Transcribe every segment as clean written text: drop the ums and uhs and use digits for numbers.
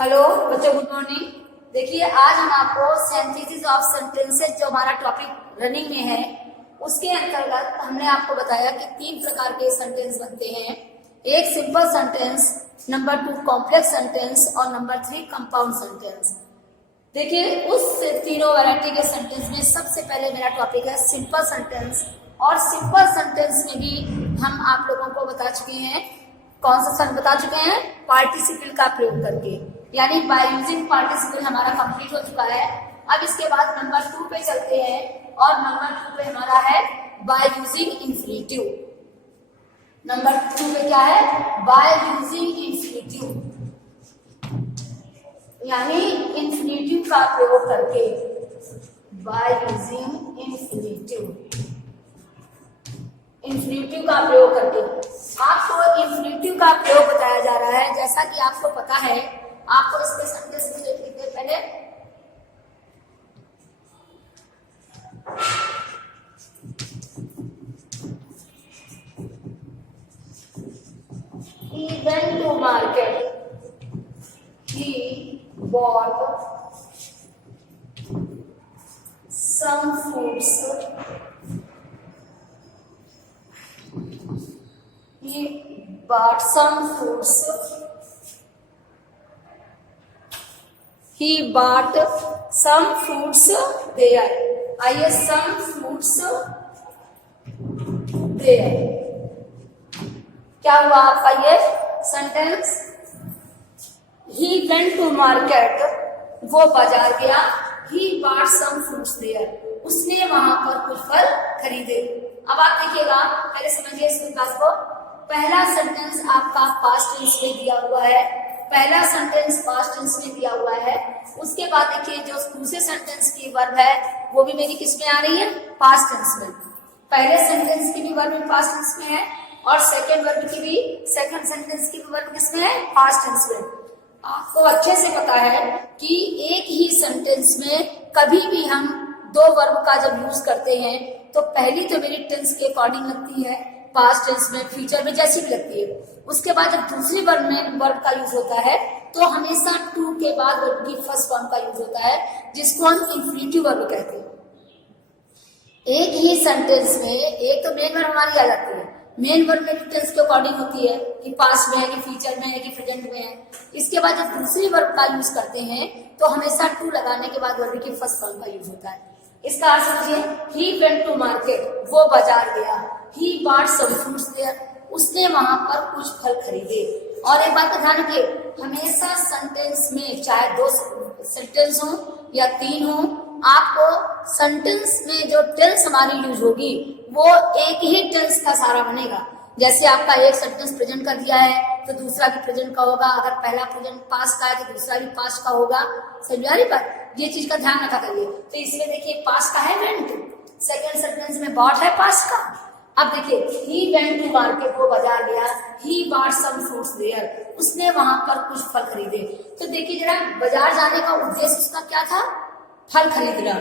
Hello बच्चों, good morning. देखिए, आज हम आपको सिंथेसिस ऑफ सेंटेंसेस जो हमारा टॉपिक रनिंग में है उसके अंतर्गत हमने आपको बताया कि 3 प्रकार के सेंटेंस बनते हैं। एक simple sentence, number 2 complex sentence और नंबर 3 कंपाउंड सेंटेंस। देखिए, उस तीनों वैरायटी के सेंटेंस में सबसे पहले मेरा टॉपिक है सिंपल सेंटेंस। और सिंपल सेंटेंस में भी हम आप लोगों को बता चुके हैं, कौन सा सन बता चुके हैं, पार्टिसिपल का प्रयोग करके, यानी बाय यूजिंग पार्टिसिपल हमारा कंप्लीट हो चुका है। अब इसके बाद नंबर 2 पे चलते हैं और नंबर 2 पे हमारा है बाय यूजिंग इंफिनिटिव। नंबर 2 पे क्या है, बाय यूजिंग इंफिनिटिव, यानी इंफिनिटिव का प्रयोग करके, बाय यूजिंग इंफिनिटिव, इंफिनिटिव का प्रयोग करके। आपको इंफिनिटिव का प्रयोग बताया जा रहा है। जैसा कि आपको पता है, आपको इसके सेंटेंस में लिखते पहले he went to market, he bought some fruits, he bought some fruits, he bought some fruits there. आइए, some fruits there, क्या हुआ आपका ये sentence, he went to market, वो बाजार गया, he bought some fruits there, उसने वहां पर कुछ फल खरीदे। अब आप देखिएगा, पहले समझिए इस बात को। पहला सेंटेंस आपका पास्ट टेंस में दिया हुआ है, पहला सेंटेंस पास्ट टेंस में दिया हुआ है। उसके बाद देखिए, जो दूसरे सेंटेंस की वर्ब है वो भी मेरी किस में आ रही है, पास्ट टेंस में। पहले सेंटेंस की भी वर्ब पास्ट टेंस में है और सेकंड वर्ब की भी, सेकंड सेंटेंस की भी वर्ब किस में है, पास्ट टेंस में। आपको अच्छे से पता है कि एक ही सेंटेंस में कभी भी हम 2 वर्ब का जब यूज करते हैं तो पहली तो मेरी टेंस के अकॉर्डिंग लगती है, पास्ट टेंस में, फ्यूचर में जैसी भी लगती है। उसके बाद जब दूसरी वर्ब में वर्ब का यूज होता है तो हमेशा टू के बाद वर्ब की फर्स्ट फॉर्म का यूज होता है, जिसको हम इंफिनिटिव वर्ब कहते हैं। एक ही सेंटेंस में एक तो मेन वर्ब हमारी आ जाती है, मेन वर्ब मेरी टेंस के अकॉर्डिंग होती है कि पास्ट में है कि फ्यूचर में है कि प्रेजेंट में है। इसके बाद जब दूसरी वर्ब का यूज करते हैं तो हमेशा टू लगाने के बाद वर्ब की फर्स्ट फॉर्म का यूज होता है। इसका अर्थ समझिए, he went to market, वो बाजार गया, he bought some fruits there, उसने वहां पर कुछ फल खरीदे। और एक बात का ध्यान रखिए, हमेशा सेंटेंस में चाहे 2 सेंटेंस हो या 3 हो, आपको सेंटेंस में जो टेंस हमारी यूज होगी वो एक ही टेंस का सारा बनेगा। जैसे आपका एक सेंटेंस प्रेजेंट का दिया है तो दूसरा भी प्रेजेंट का होगा, अगर पहला प्रेजेंट पास्ट का है तो दूसरा भी पास्ट का होगा। समझ आ रही बात, ये चीज का ध्यान रखा करिए। तो इसमें देखिए, पास्ट का है वेंट, सेकंड सेंटेंस में बॉट है पास्ट का। अब देखिए, he went to market, वो बाजार गया, he bought some fruits there, उसने वहां पर कुछ फल खरीदे। तो देखिए जरा, बाजार जाने का उद्देश्य उसका क्या था, फल खरीदना।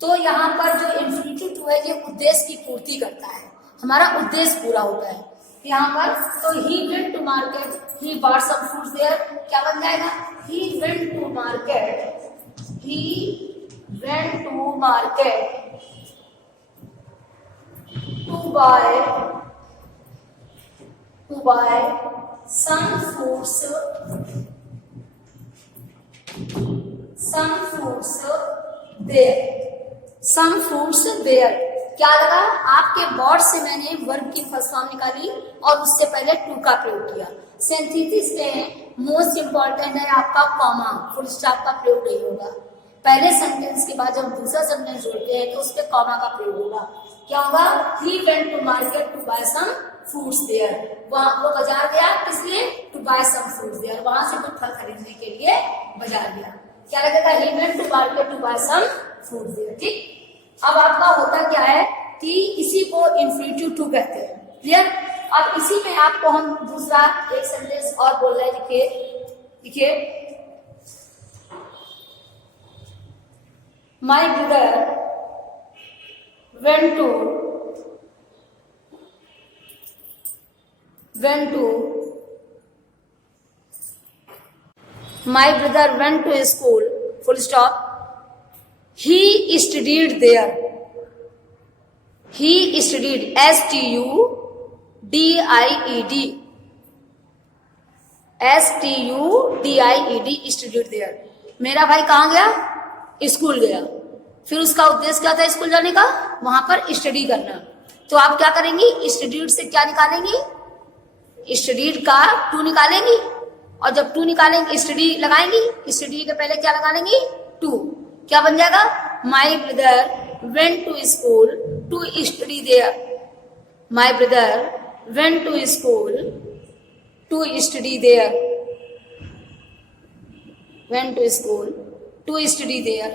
तो यहाँ पर जो इंफिनिटिव टू है ये उद्देश्य की पूर्ति करता है, हमारा उद्देश्य पूरा होता है यहाँ पर। तो he went to market, he bought some fruits there, क्या बन जाएगा, he went to market, he went to market to buy some fruits there, some fruits there। क्या लगा, आपके बोर्ड से मैंने वर्ब की फर्स्ट फॉर्म निकाली और उससे पहले टू का प्रयोग किया। सिंथेसिस में मोस्ट इंपॉर्टेंट है आपका कॉमा, फुल स्टॉप का प्रयोग नहीं होगा। पहले सेंटेंस के बाद जब दूसरा सेंटेंस जोड़ते हैं तो उसके कॉमा का प्रयोग होगा। क्या होगा, he went to market to buy some fruits there, वहां वो बाजार गया, किसलिए, to buy some fruits there, वहां से कुछ फल खरीदने के लिए बाजार गया। क्या लगेगा, he went to market to buy some fruits there। ठीक, अब आपका होता क्या है कि इसी को इंफिनिटिव टू कहते हैं। क्लियर। अब इसी में आपको हम दूसरा एक सेंटेंस और बोल रहे हैं, देखिए, my brother went to my brother went to school, full stop, he studied there, he studied, STUDIED, STUDIED, studied there. मेरा भाई कहाँ गया? स्कूल गया। फिर उसका उद्देश्य क्या था स्कूल जाने का? वहां पर स्टडी करना। तो आप क्या करेंगी? स्टडीड से क्या निकालेंगी? स्टडीड का टू निकालेंगी, और जब टू निकालेंगे स्टडी लगाएंगी, स्टडी के पहले क्या लगा लेंगी? टू। क्या बन जाएगा? My brother went to school to study there, my brother went to school to study there, went to school to study there.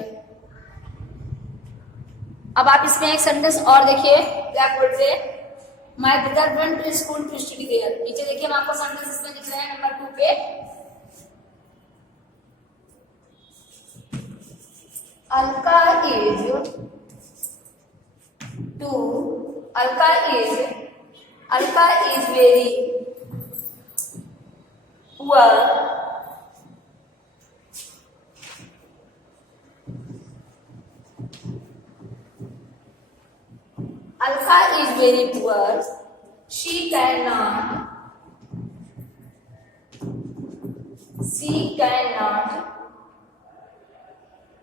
अब आप इसमें एक सेंटेंस और देखिए, क्या बोलते हैं? My brother went to school to study there. नीचे देखिए, मैं आपको सेंटेंस इसमें लिख रहे हैं नंबर 2 पे। Alka is very poor, Alka is very poor. She cannot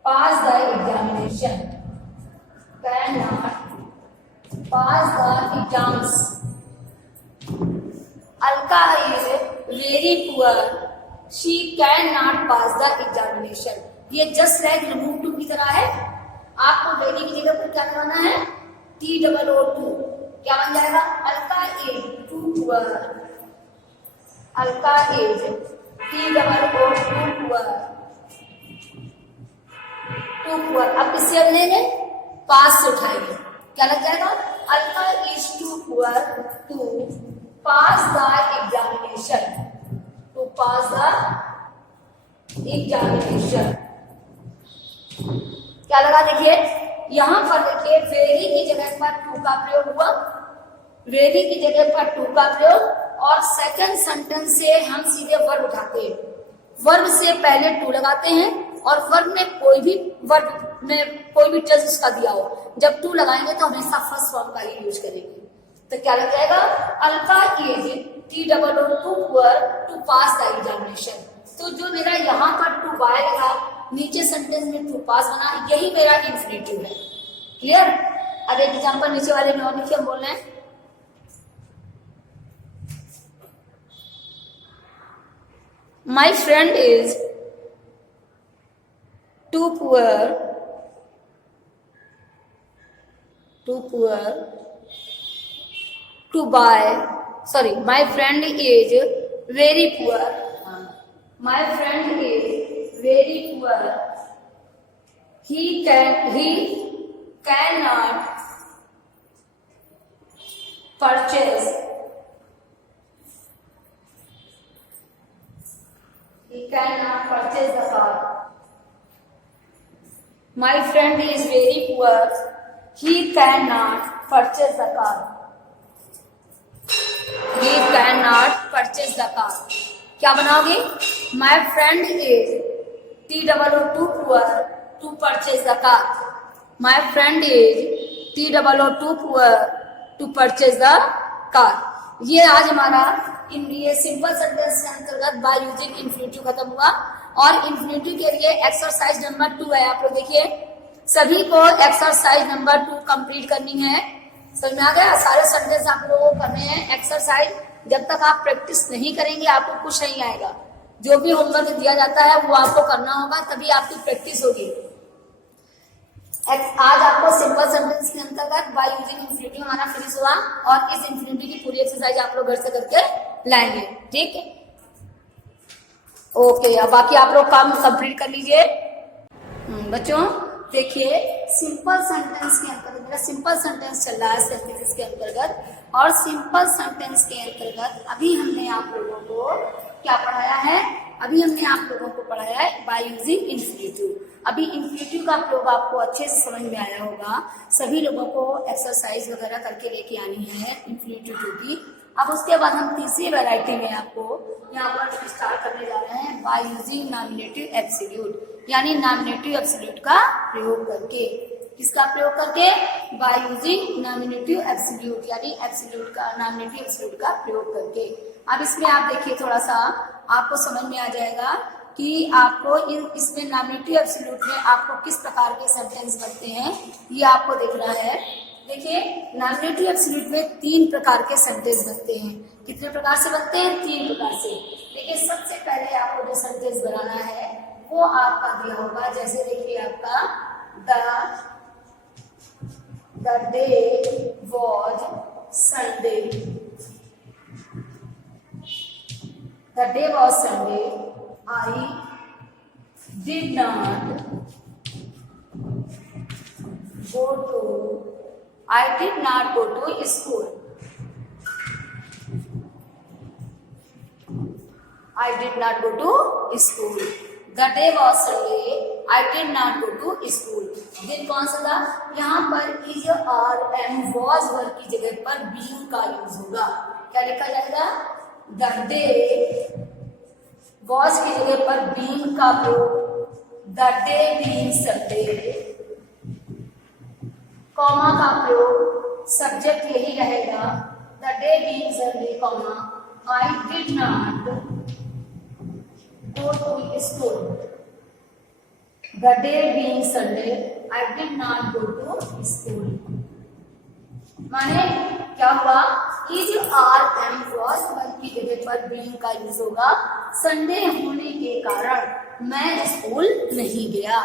pass the examination. Cannot pass the exams. Alka is very poor. She cannot pass the examination. ये जस्ट लाइक रिमूव टू की तरह है। आपको वेरी की जगह पर क्या लगाना है? TOO2। क्या बन जाएगा? Alka is too poor, Alka is TOO2 poor. अब किससे बनेंगे? पास से उठाएंगे, क्या लग जाएगा? Alka is too poor to pass the examination, to pass the examination. क्या लगा? देखिए यहां पर देखिए, वेरी की जगह पर टू का प्रयोग हुआ, वेरी की जगह पर टू का प्रयोग, और सेकंड सेंटेंस से हम सीधे वर्ब उठाते हैं। वर्ब से पहले टू लगाते हैं, और वर्ब में कोई भी टेंस उसका दिया हो, जब टू लगाएंगे तो हमेशा फर्स्ट फॉर्म का ही यूज करेंगे। तो क्या लग जाएगा? Alka is TOO2 poor to pass the examination. तो जो मेरा यहाँ पर टू बाय लगा, नीचे सेंटेंस में टू पास बना, यही मेरा इंफिनिटिव है। क्लियर? अब एक एग्जांपल नीचे वाले में और लिखिए, हम बोल रहे हैं my friend is too poor to buy, sorry, my friend is very poor, my friend is very poor, he cannot purchase the car. My friend is very poor, he cannot purchase the car, he cannot purchase the car। क्या बनाओगे? My friend is TOO2 poor to purchase the car, my friend is TOO2 poor to purchase the car। ये आज हमारा ये simple sentence के अंतर्गत by using infinitive खत्म हुआ, और इंफिनिटिव के लिए एक्सरसाइज नंबर 2 है। आप लोग देखिए, सभी को एक्सरसाइज नंबर 2 कंप्लीट करनी है। समझ में आ गया? सारे सेंटेंस आप लोगों को करने हैं एक्सरसाइज। जब तक आप प्रैक्टिस नहीं करेंगे आपको कुछ नहीं आएगा। जो भी होमवर्क दिया जाता है वो आपको करना होगा, तभी आपकी प्रैक्टिस होगी। आज आपको सिंपल सेंटेंस के अंतर्गत बाय यूजिंग इंफिनिटिव हमारा फिनिश हुआ, और इस इंफिनिटिव की पूरी एक्सरसाइज आप लोग घर से करके लाएंगे। ठीक है, ओके। अब बाकी आप लोग काम कंप्लीट कर लीजिए। बच्चों देखिए, सिंपल सेंटेंस के अंतर्गत, मेरा सिंपल सेंटेंस चल रहा है सेंटेंसेस के अंतर्गत, और सिंपल सेंटेंस के अंतर्गत अभी हमने आप लोगों को क्या पढ़ाया है? अभी हमने आप लोगों को पढ़ाया है बाय यूजिंग इंफिनिटिव। अभी इंफिनिटिव का प्रयोग आपको अच्छे से समझ में आया होगा। सभी लोगों को एक्सरसाइज वगैरह करके लेके आनी है इंफिनिटिव की। अब उसके बाद हम तीसरी वैरायटी में आपको यहाँ पर स्टार्ट करने जा रहे हैं बाय यूजिंग नॉमिनेटिव एब्सोल्यूट, यानी नॉमिनेटिव एब्सोल्यूट का प्रयोग करके। किसका प्रयोग करके? बाय यूजिंग नॉमिनेटिव एब्सोल्यूट, यानी एब्सोल्यूट का नॉमिनेटिव एब्सोल्यूट का प्रयोग करके। अब इसमें आप देखिए, थोड़ा सा आपको समझ में आ जाएगा कि आपको इसमें नॉमिनेटिव एब्सोल्यूट में आपको किस प्रकार के सेंटेंस बनते हैं, ये आपको देखना है। देखिए, नॉमिनेटिव एब्सोल्यूट में 3 प्रकार के सेंटेंस बनते हैं। कितने प्रकार से बनते हैं? 3 प्रकार से। देखिए, सबसे पहले आपको जो सेंटेंस बनाना है वो आपका दिया होगा, जैसे देखिए आपका the day was Sunday, the day was Sunday, I did not go to, I did not go to school. I did not go to school. The day was Sunday. I did not go to school. दिन कौन सा था? यहाँ पर is or am was वर्ग की जगह पर being का यूज होगा। क्या लिखा जाएगा? The day was की जगह पर being का प्रयोग, the day being Sunday, comma का प्रयोग, सब्जेक्ट यही रहेगा the day being Sunday, comma I did not go to school, the day being Sunday I did not go to school. माने क्या हुआ? Is are am was verb की जगह पर बीइंग का यूज होगा। संडे होने के कारण मैं स्कूल नहीं गया।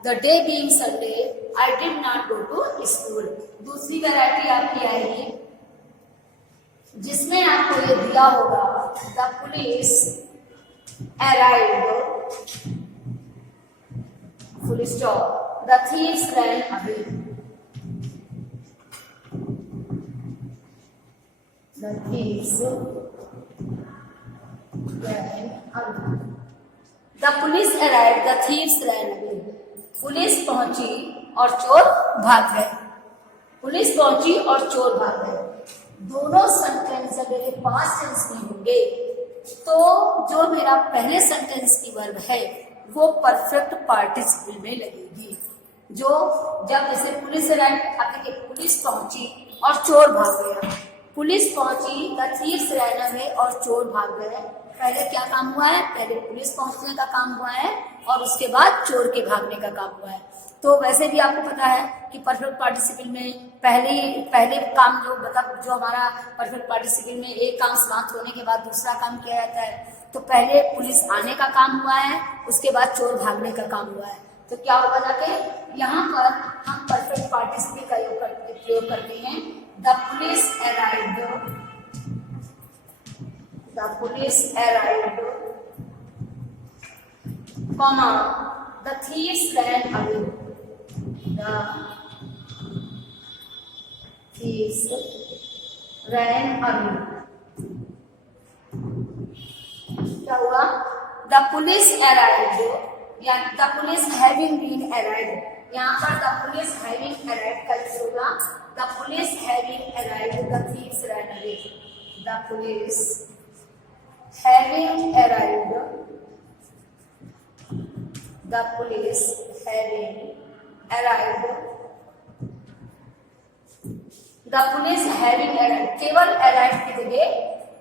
The day being Sunday, I did not go to school. दूसरी वैरायटी आपकी आएगी जिसमें आपको ये दिया होगा The police arrived, full stop, the thieves ran away. The thieves ran away. The police arrived, the thieves ran away. Police पहुंची और चोर भाग गए। पुलिस पहुंची और चोर भाग गए। दोनों सेंटेंस अगर ये पास्ट टेंस में होंगे तो जो मेरा पहले सेंटेंस की वर्ब है वो परफेक्ट पार्टिसिपल में लगेगी। जो जब जैसे पुलिस आपके पुलिस पहुंची और चोर भाग गया, पुलिस पहुंची, द थीव्स रैन अवे और चोर भाग गए। पहले क्या काम हुआ है? पहले पुलिस पहुंचने का काम हुआ है और उसके बाद चोर के भागने का काम हुआ है। तो वैसे भी आपको पता है कि परफेक्ट पार्टिसिपल में पहले काम जो हमारा परफेक्ट पार्टिसिपल में एक काम समाप्त होने के बाद दूसरा काम किया जाता है। तो पहले पुलिस आने का काम हुआ है, उसके बाद चोर भागने का काम हुआ है। तो क्या होगा जाके यहाँ पर हम परफेक्ट पार्टिसिपल का प्रयोग करते हैं। The police arrived, the police arrived, comma, the thieves ran away, the thieves ran away। क्या हुआ? The police arrived, या the police having been arrived, यहाँ पर the police having arrived का यूज होगा। The police having arrived, the thieves ran away। The police having arrived, the police having arrived, the police having arrived, केवल arrived की जगह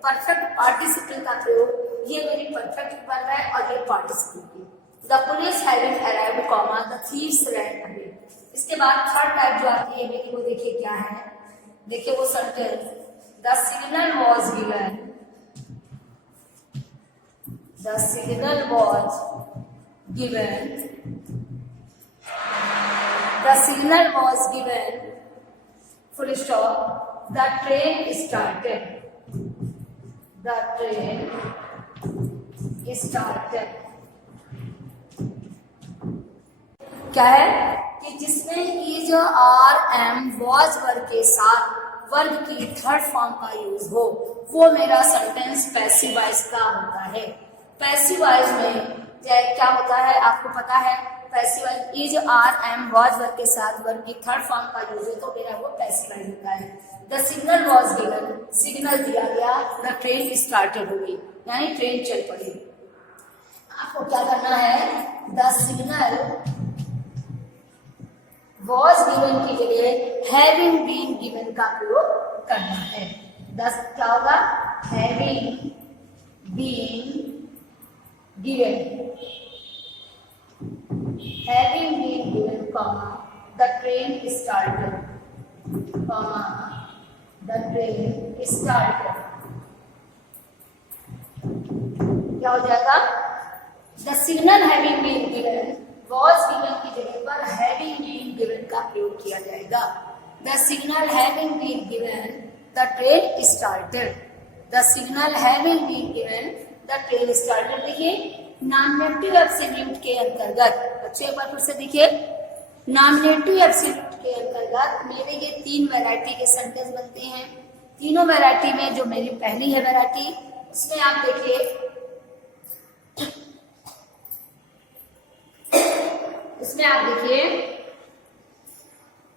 perfect participle का प्रयोग। ये मेरी परफेक्ट बन रहा है और ये पार्टिसिपल की। The police having arrived, comma, the thieves ran away। इसके बाद थर्ड टाइप जो आती है लेकिन वो देखिए क्या है। देखिए वो sentence, the signal was given, the signal was given, the signal was given, full stop, the train started, the train started। क्या है कि जिसमें इज आर एम वॉज वर्ग के साथ वर्ग की थर्ड फॉर्म का यूज हो वो मेरा सेंटेंस पैसिव वॉइस का होता है। पैसिव वॉइस में क्या होता है आपको पता है, passive voice is are am was verb के साथ वर्ब की थर्ड फॉर्म का यूज है तो मेरा वो पैसिव वॉइस होता है। The signal was given, signal दिया गया, द ट्रेन स्टार्टेड हो गई यानी ट्रेन चल पड़ी। आपको क्या करना है, द सिग्नल वॉज गिवन की जगह हैविंग बीन गिवन का प्रयोग करना है। दस क्या होगा, having been given, having been given, comma, the train started, comma, the train started। क्या हो जाएगा, the signal having been given, was given की जगह पर having been given का प्रयोग किया जाएगा। the signal having been given, the train started, the signal having been given, the train started। देखिए नॉमिनेटिव एब्सोल्यूट के अंतर्गत, बच्चे एक बार फिर से देखिए, नॉमिनेटिव एब्सोल्यूट के अंतर्गत मेरे ये तीन वैरायटी के सेंटेंस बनते हैं। तीनों वैरायटी में जो मेरी पहली है वैरायटी, उसमें आप देखिए, उसमें आप देखिए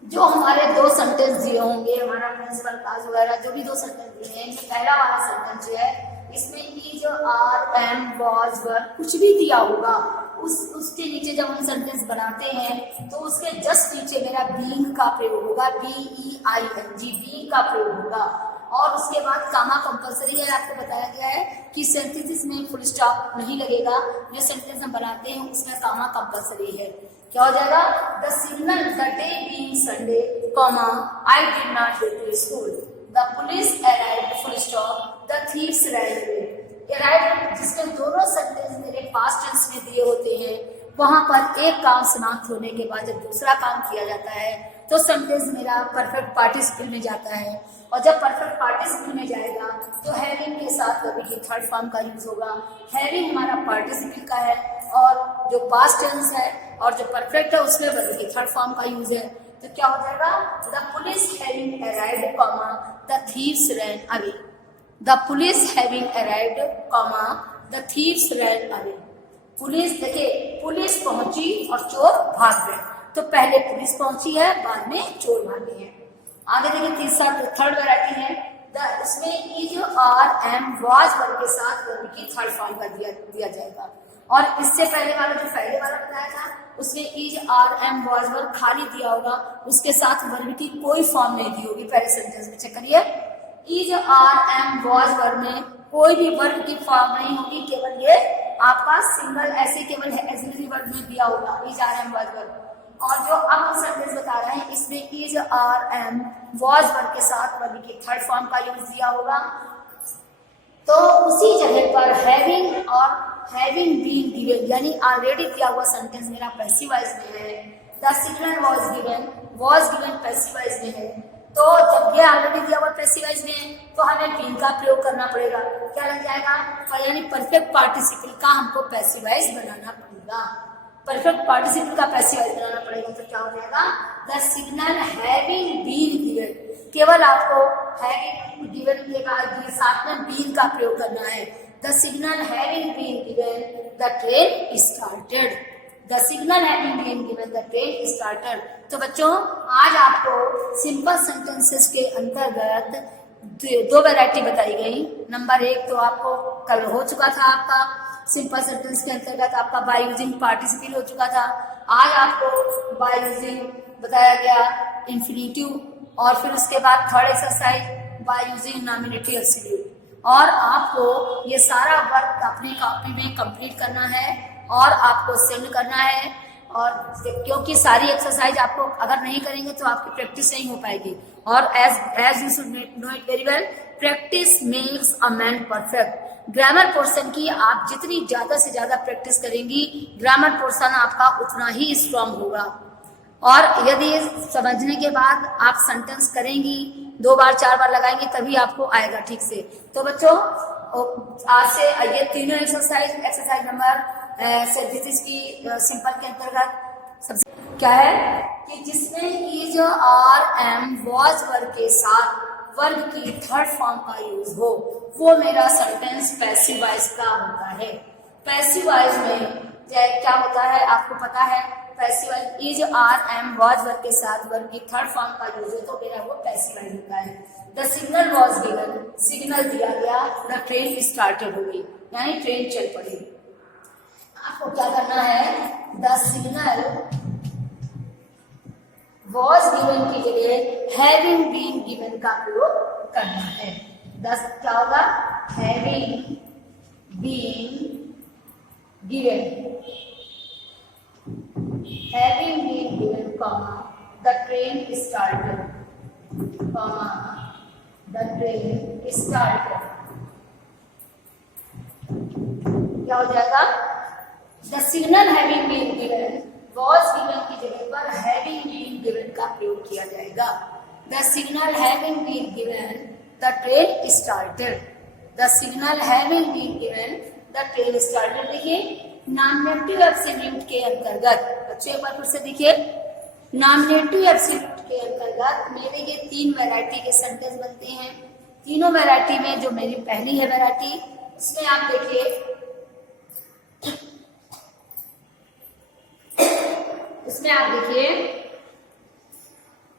जो हमारे दो सेंटेंस दिए होंगे, हमारा प्रिंसिपल क्लास वगैरह जो भी दो सेंटेंस दिए हैं, पहला वाला सेंटेंस जो है इसमें is are am was verb कुछ भी दिया होगा, उसके नीचे जब हम सेंटेंस बनाते हैं तो उसके जस्ट नीचे मेरा बीइंग का प्रयोग होगा, BEING, बीइंग का प्रयोग होगा। और उसके बाद कामा कंपलसरी है, आपको बताया गया है कि सेंटेंसेस में फुल स्टॉप नहीं लगेगा, जो सेंटेंस हम बनाते हैं उसमें कामा कंपलसरी है। क्या हो जाएगा, the signal the day being Sunday, comma, I did not go to school, the police arrived, full stop, the thieves ran away. Arrived जिसमें दोनों सेंटेंस मेरे पास्ट टेंस में दिए होते हैं, वहां पर एक काम समाप्त होने के बाद जब दूसरा काम किया जाता है तो सेंटेंस मेरा परफेक्ट पार्टिसिपल में जाता है, और जब परफेक्ट पार्टिसिपल में जाएगा तो हैविंग के साथ वर्ब की थर्ड फॉर्म का यूज होगा। हैविंग हमारा पार्टिसिपल का है और जो पास्ट टेंस है और जो परफेक्ट है उसमें वर्ब की थर्ड फॉर्म का यूज है। तो क्या हो जाएगा, the police having arrived, comma, the thieves ran away, the police having arrived, comma, the thieves ran away. Police, देखिए पुलिस पहुंची और चोर भाग गए, तो पहले पुलिस पहुंची है, बाद में चोर भागे हैं। आगे देखिए तीसरा थर्ड वैरायटी है, इसमें is are am was verb के साथ वर्ब की थर्ड फॉर्म का दिया जाएगा। और इससे पहले वाला जो पहले वाला बताया था उसमें is are am was verb खाली दिया होगा, उसके साथ वर्ब की कोई फॉर्म नहीं दी होगी। पहले सेंटेंस में चेक करिए, is are am was verb में कोई भी वर्ब की फॉर्म नहीं होगी, केवल ये आपका सिंगल ऐसे केवल ऑक्सिलरी वर्ब में दिया होगा, is are am was verb. और जो अब हम सेंटेंस बता रहे हैं इसमें is are am was verb के साथ वर्ब की थर्ड फॉर्म का यूज दिया होगा, तो उसी जगह पर हैविंग और हैविंग बीन गिवन यानी ऑलरेडी दिया हुआ सेंटेंस मेरा पैसिव वॉइस में है। The signal was given passive voice में है, तो जब ये ऑलरेडी दिया हुआ पैसिव वॉइस में है तो हमें बीन का प्रयोग करना पड़ेगा। क्या लग जाएगा, यानी परफेक्ट पार्टिसिपल का हमको पैसिव वॉइस बनाना पड़ेगा, परफेक्ट पार्टिसिपल का पैसिव वॉइस बनाना पड़ेगा। तो क्या हो जाएगा, the signal having been given, केवल आपको हैविंग गिवन के बाद साथ में बीन का प्रयोग करना है। The signal having been given, the train started, the signal having been given, the train started. तो बच्चों आज आपको सिंपल सेंटेंसेस के अंतर्गत दो वैरायटी बताई गई। नंबर एक तो आपको कल हो चुका था, आपका सिंपल सेंटेंस के अंतर्गत आपका बाय यूजिंग पार्टिसिपल हो चुका था। आज आपको बाय यूजिंग बताया गया इंफिनिटिव, और फिर उसके बाद third exercise by using nominative absolute. और आपको ये सारा वर्क अपनी कॉपी में कंप्लीट करना है और आपको सेंड करना है, और क्योंकि सारी एक्सरसाइज आपको अगर नहीं करेंगे तो आपकी प्रैक्टिस नहीं हो पाएगी। और as you should know it very well, practice makes a man perfect. Grammar portion की आप जितनी ज्यादा से ज्यादा प्रैक्टिस करेंगी, ग्रामर पोर्शन आपका उतना ही स्ट्रांग होगा। और यदि समझने के बाद आप सेंटेंस करेंगी, 2 बार 4 बार लगाएंगे, तभी आपको आएगा ठीक से। तो बच्चों आज से ये तीनों एक्सरसाइज नंबर 37 की सिंपल के अंतर्गत सबसे क्या है कि जिसमें is are am was verb के साथ वर्ब की थर्ड फॉर्म का यूज हो, वो मेरा सेंटेंस पैसिव वॉइस का होता है। पैसिव वॉइस में क्या होता है आपको पता है, passive is are am was verb के साथ वर्ब की थर्ड फॉर्म का यूज है तो मेरा वो पैसिव होता है। The signal was given, signal दिया गया, द ट्रेन स्टार्टेड हो गई, यानी ट्रेन चल पड़ी। आपको क्या करना है, द सिग्नल वॉज गिवन की जगह हैविंग बीन गिवन का प्रयोग करना है। दस क्या होगा, having been given, having been given comma the train started, comma the train started. क्या हो जाएगा, the signal having been given was given की जगह पर हैविंग बीन गिवन का प्रयोग किया जाएगा। The signal having been given the train started, the signal having been given the train started. देखिए नॉमिनेटिव एब्सोल्यूट के अंतर्गत, बच्चे एक बार फिर से देखिए, नॉमिनेटिव एब्सोल्यूट के अंतर्गत मेरे ये 3 वैरायटी के सेंटेंस बनते हैं। तीनों वैरायटी में जो मेरी पहली है वैरायटी, इसमें आप देखिए, इसमें आप देखिए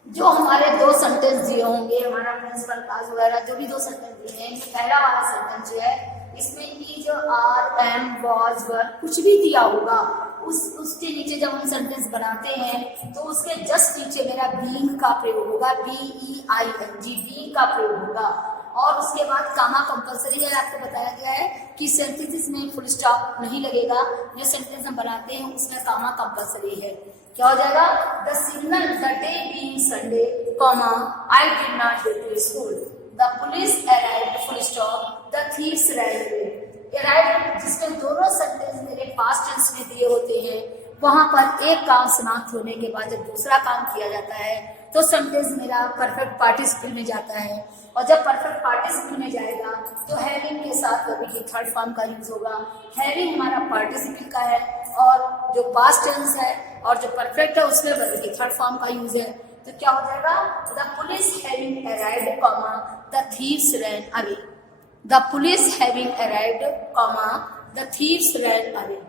जो हमारे 2 सेंटेंस दिए होंगे, हमारा प्रिंसिपल क्लास वगैरह जो भी 2 सेंटेंस दिए हैं, पहला वाला सेंटेंस जो है इसमें is are am was verb कुछ भी दिया होगा, उसके नीचे जब हम सेंटेंस बनाते हैं तो उसके जस्ट नीचे मेरा बीइंग का प्रयोग होगा, BEING बीइंग का प्रयोग होगा। और उसके बाद कामा कंपलसरी है, आपको बताया गया है कि सेंटेंसेस में फुल स्टॉप नहीं लगेगा, जो सेंटेंस हम बनाते हैं उसमें कामा कंपलसरी है। क्या हो जाएगा, the signal the day being Sunday comma I did not go to school, the police arrived full stop, the thieves ran away. Arrived जिसमें दोनों सेंटेंस मेरे पास्ट टेंस में दिए होते हैं, वहां पर एक काम समाप्त होने के बाद जब दूसरा काम किया जाता है तो सेंटेंस मेरा परफेक्ट पार्टिसिपल में जाता है, और जब परफेक्ट पार्टिसिपल में जाएगा तो हैविंग के साथ वर्ब की थर्ड फॉर्म का यूज होगा। हैविंग हमारा पार्टिसिपल का है और जो पास्ट टेंस है और जो परफेक्ट है उसमें वर्ब की थर्ड फॉर्म का यूज है। तो क्या हो जाएगा, the police having arrived comma the thieves ran away, the police having arrived comma the thieves ran away.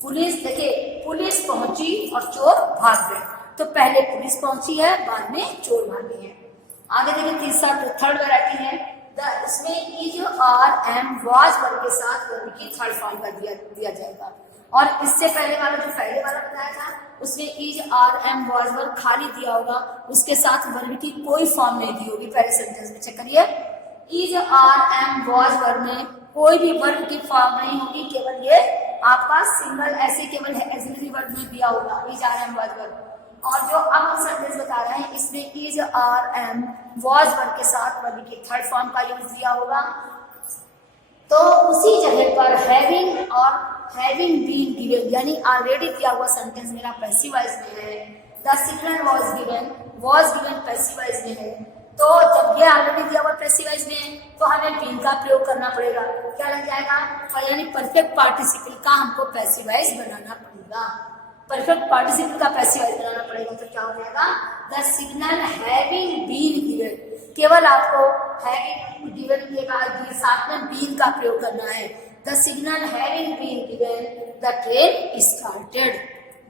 Police, देखिए पुलिस पहुंची और चोर भाग गए, तो पहले पुलिस पहुंची है, बाद में चोर भागे हैं। आगे देखिए तीसरा थर्ड वैरायटी है, इसमें is are am was verb के साथ वर्ब की थर्ड फॉर्म का दिया जाएगा। और इससे पहले वाला जो पहले वाला बताया था उसमें is are am was verb खाली दिया होगा, उसके साथ वर्ब की कोई फॉर्म नहीं दी होगी। पहले सेंटेंस में चेक करिए, is are am was verb में कोई भी वर्ब की फॉर्म नहीं होगी, केवल ये आपका सिंगल ऐसे केवल एक्सिलरी वर्ब में दिया होगा, is are am was verb. और जो अब हम सेंटेंस बता रहे हैं इसमें is are am was verb के साथ वर्ब की थर्ड फॉर्म का यूज दिया होगा, तो उसी जगह पर हैविंग और हैविंग बीन गिवन, यानी ऑलरेडी दिया हुआ सेंटेंस मेरा पैसिव वॉइस में है। The signal was given passive voice में है, तो जब ये ऑलरेडी दिया हुआ पैसिव वॉइस में है तो हमें बीन का प्रयोग करना पड़ेगा। क्या लग जाएगा, यानी परफेक्ट पार्टिसिपल का हमको पैसिव वॉइस बनाना पड़ेगा, परफेक्ट पार्टिसिपल का पैसिव वॉइस बनाना पड़ेगा। तो क्या हो जाएगा, the signal having been given, केवल आपको हैविंग गिवन के बाद साथ में बीन का प्रयोग करना है। The signal having been given the train started,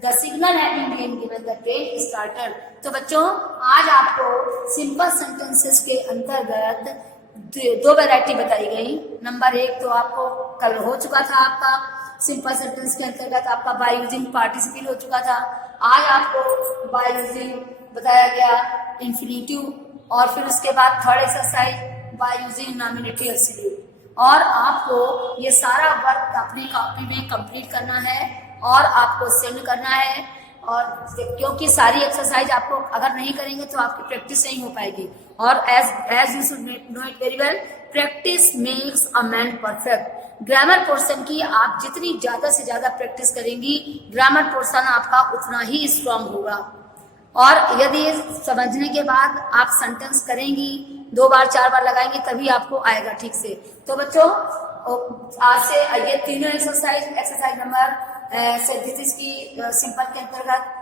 the signal having been given the train started. तो बच्चों आज आपको सिंपल सेंटेंसेस के अंतर्गत 2 वैरायटी बताई गई। नंबर 1 तो आपको कल हो चुका था, आपका सिंपल सेंटेंस के अंतर्गत आपका बाय यूजिंग पार्टिसिपल हो चुका था। आज आपको बाय यूजिंग बताया गया इंफिनिटिव, और फिर उसके बाद third exercise by using nominative absolute. और आपको ये सारा वर्क अपनी कॉपी में कंप्लीट करना है और आपको सेंड करना है, और क्योंकि सारी एक्सरसाइज आपको अगर नहीं करेंगे तो आपकी प्रैक्टिस नहीं हो पाएगी। और as you should know it very well, practice makes a man perfect. Grammar portion की आप जितनी ज्यादा से ज्यादा प्रैक्टिस करेंगी, ग्रामर पोर्शन आपका उतना ही स्ट्रांग होगा। और यदि समझने के बाद आप सेंटेंस करेंगी, 2 बार 4 बार लगाएंगे तभी आपको आएगा ठीक से। तो बच्चों आज से ये तीनों एक्सरसाइज नंबर 37 की सिंपल के अंतर्गत